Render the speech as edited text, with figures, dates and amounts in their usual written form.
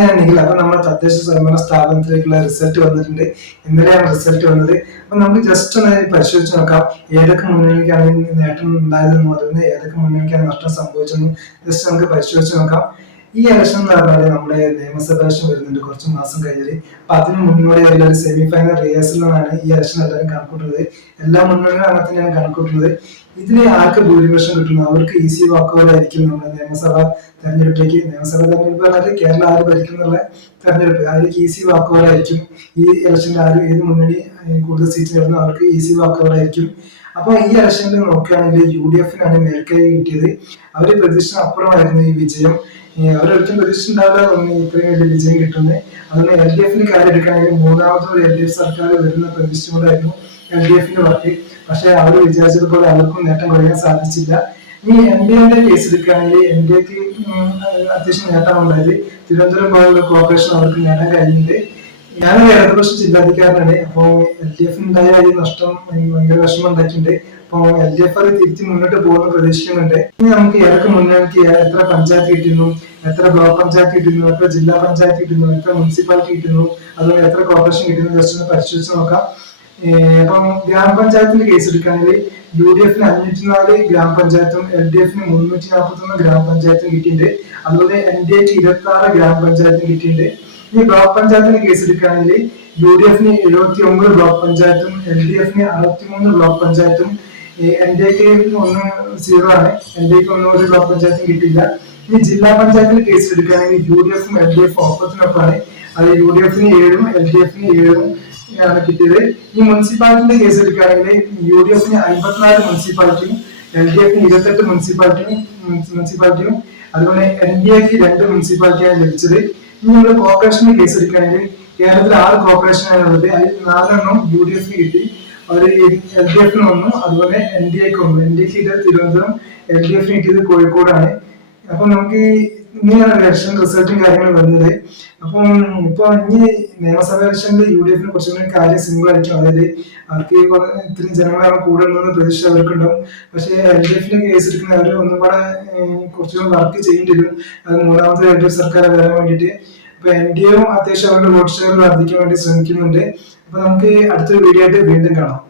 ഞാൻ നിഖിൽ. അപ്പൊ നമ്മൾ തദ്ദേശ സ്വയംഭരണ സ്ഥാപനത്തിലേക്കുള്ള റിസൾട്ട് വന്നിട്ടുണ്ട്. ഇന്നലെയാണ് റിസൾട്ട് വന്നത്. അപ്പൊ നമുക്ക് ജസ്റ്റ് ഒന്ന് പരിശോധിച്ച് നോക്കാം ഏതൊക്കെ മുന്നണിക്കാണ് നേട്ടം ഉണ്ടായതെന്ന് പറയുന്നത്, ഏതൊക്കെ മുന്നണിക്കാണ് നഷ്ടം സംഭവിച്ചതെന്ന് ജസ്റ്റ് നമുക്ക് പരിശോധിച്ച് നോക്കാം. ഈ ഇലക്ഷൻ എന്ന് പറഞ്ഞാല് നമ്മുടെ നിയമസഭ ഇലക്ഷൻ വരുന്നുണ്ട് കുറച്ച് മാസം കഴിഞ്ഞാല്. അപ്പൊ അതിന് മുന്നോടിയായുള്ള ഒരു സെമി ഫൈനൽ റിഹേഴ്സലാണ് ഈ ഇലക്ഷൻ എല്ലാവരും കണക്കൂട്ടുന്നത്. എല്ലാ മുന്നണികളും അങ്ങനെ തന്നെയാണ് കണക്കൂട്ടുന്നത്. ഇതിൽ ആർക്ക് ഭൂരിപക്ഷം കിട്ടുന്നു അവർക്ക് ഈസി വാക്കോവർ ആയിരിക്കും നമ്മുടെ നിയമസഭാ തെരഞ്ഞെടുപ്പിലേക്ക്. നിയമസഭാ തെരഞ്ഞെടുപ്പ് പറഞ്ഞാൽ കേരളം ആര് ഭരിക്കും എന്നുള്ള തെരഞ്ഞെടുപ്പ്, അവർക്ക് ഈസി വാക്കോവർ ആയിരിക്കും. ഈ ഇലക്ഷനിൽ ആര് ഏത് മുന്നണി കൂടുതൽ സീറ്റ് നേടുന്നു അവർക്ക് ഈസി വാക്കോവർ ആയിരിക്കും. അപ്പൊ ഈ ഇലക്ഷനിൽ നോക്കുകയാണെങ്കിൽ UDF-നാണ് മേൽക്കൈ കിട്ടിയത്. അവര് പ്രതീക്ഷ അപ്പുറമായിരുന്നു ഈ വിജയം. അവരൊരിക്കലും പ്രതീക്ഷ ഉണ്ടാവില്ല ഇത്രയും വലിയ വിജയം കിട്ടുന്നത്. അതുകൊണ്ട് LDF-ന് കാര്യം എടുക്കുകയാണെങ്കിൽ മൂന്നാമത്തെ ഒരു LDF സർക്കാർ വരുന്ന പ്രതീക്ഷയോടായിരുന്നു LDF-ന്റെ വർക്ക്. പക്ഷെ അവർ വിചാരിച്ചതുപോലെ അവർക്കും നേട്ടം കൊയ്യാൻ സാധിച്ചില്ല. ഈ NDA-ന്റെ കേസ് എടുക്കുകയാണെങ്കിൽ NDA-ക്ക് അത്യാവശ്യം നേട്ടം ഉണ്ടായത്. തിരുവനന്തപുരം പോലുള്ള കോർപ്പറേഷൻ അവർക്ക് നേടാൻ കഴിഞ്ഞിട്ട്. ഞാൻ ഇടതുപക്ഷ ജില്ലാധികാരനാണ്. അപ്പൊ LDF-ഉണ്ടായ ഈ നഷ്ടം ഭയങ്കര വിഷമം ഉണ്ടാക്കിയിട്ടുണ്ട്. അപ്പൊ LDF അത് തിരിച്ച് മുന്നോട്ട് പോകുന്ന പ്രതീക്ഷിക്കുന്നുണ്ട്. ഇനി നമുക്ക് ഏതൊക്കെ മുന്നണിക്ക് എത്ര പഞ്ചായത്ത് കിട്ടുന്നു, എത്ര ബ്ലോക്ക് പഞ്ചായത്ത് കിട്ടുന്നു, എത്ര ജില്ലാ പഞ്ചായത്ത് കിട്ടുന്നു, എത്ര മുനിസിപ്പാലിറ്റി കിട്ടുന്നു, അതുപോലെ എത്ര കോർപ്പറേഷൻ കിട്ടുന്നു ജസ്റ്റ് ഒന്ന് പരിശോധിച്ച് നോക്കാം. അപ്പം ഗ്രാമപഞ്ചായത്തിന്റെ കേസ് എടുക്കുകയാണെങ്കിൽ UDF-ന് 504 ഗ്രാമപഞ്ചായത്തും LDF-ന് 341 ഗ്രാമപഞ്ചായത്തും കിട്ടിയിട്ടുണ്ട്. അതുപോലെ NDA-ക്ക് 26 ഗ്രാമപഞ്ചായത്തും കിട്ടിയിട്ടുണ്ട്. ഈ ബ്ലോക്ക് പഞ്ചായത്തിന്റെ കേസ് എടുക്കുകയാണെങ്കിൽ UDF-ന് 79 ബ്ലോക്ക് പഞ്ചായത്തും LDF-ന് 63 ബ്ലോക്ക് പഞ്ചായത്തും NDA-ക്ക് 0 ആണ്. NDA-ക്ക് ഒരു ബ്ലോക്ക് പഞ്ചായത്തും കിട്ടിയില്ല. ഈ ജില്ലാ പഞ്ചായത്തിന്റെ കേസ് എടുക്കുകയാണെങ്കിൽ UDF-ഉം LDF-ഉം ഒപ്പത്തിനൊപ്പമാണ്. അത് UDF-ന് 7ഉം LDF-ന് 7ഉം ആണ് കിട്ടിയത്. ഈ മുനിസിപ്പാലിറ്റിന്റെ കേസ് എടുക്കുകയാണെങ്കിൽ UDF-ന് 54 മുനിസിപ്പാലിറ്റിയും LDF-ന് 28 മുനിസിപ്പാലിറ്റിയും അതുപോലെ NDA-ക്ക് 2 മുനിസിപ്പാലിറ്റിയാണ് ലഭിച്ചത്. ഇനി നമ്മൾ കോർപ്പറേഷന്റെ കേസ് എടുക്കുകയാണെങ്കിൽ കേരളത്തിൽ 6 കോർപ്പറേഷനാണ് ഉള്ളത്. അതിൽ 4 UDF-ന് കിട്ടി, ഒരു LDF-ന് 1, അതുപോലെ NDA-ക്ക് 1. NDA-ക്ക് കിട്ടിയത് തിരുവനന്തപുരം, LDF-ന് കിട്ടിയത് കോഴിക്കോടാണ്. അപ്പൊ നമുക്ക് ഇങ്ങനെയാണ് ഇലക്ഷൻ റിസൾട്ടും കാര്യങ്ങളും വരുന്നത്. അപ്പം ഇപ്പൊ ഇനി നിയമസഭ ഇലക്ഷനിൽ UDF-നെ കുറച്ചുകൂടി കാര്യം സിമ്പിൾ ആയിരിക്കും. അതായത് അവർക്ക് ഇത്രയും ജനങ്ങളാണ് കൂടുന്നത് പ്രതീക്ഷ അവർക്കുണ്ടാവും. പക്ഷെ LDF-ന്റെ കേസ് എടുക്കുന്നവർ ഒന്നും കൂടെ കുറച്ചുകൂടെ വർക്ക് ചെയ്യേണ്ടി വരും. അത് മൂന്നാമത്തെ LDF സർക്കാർ വരാൻ വേണ്ടിയിട്ട്. അപ്പൊ NDA-യും അത്യാവശ്യം അവരുടെ വോട്ട് ഷെയർ വർദ്ധിക്കാൻ വേണ്ടി ശ്രമിക്കുന്നുണ്ട്. അപ്പൊ നമുക്ക് അടുത്തൊരു വീഡിയോ ആയിട്ട് വീണ്ടും കാണാം.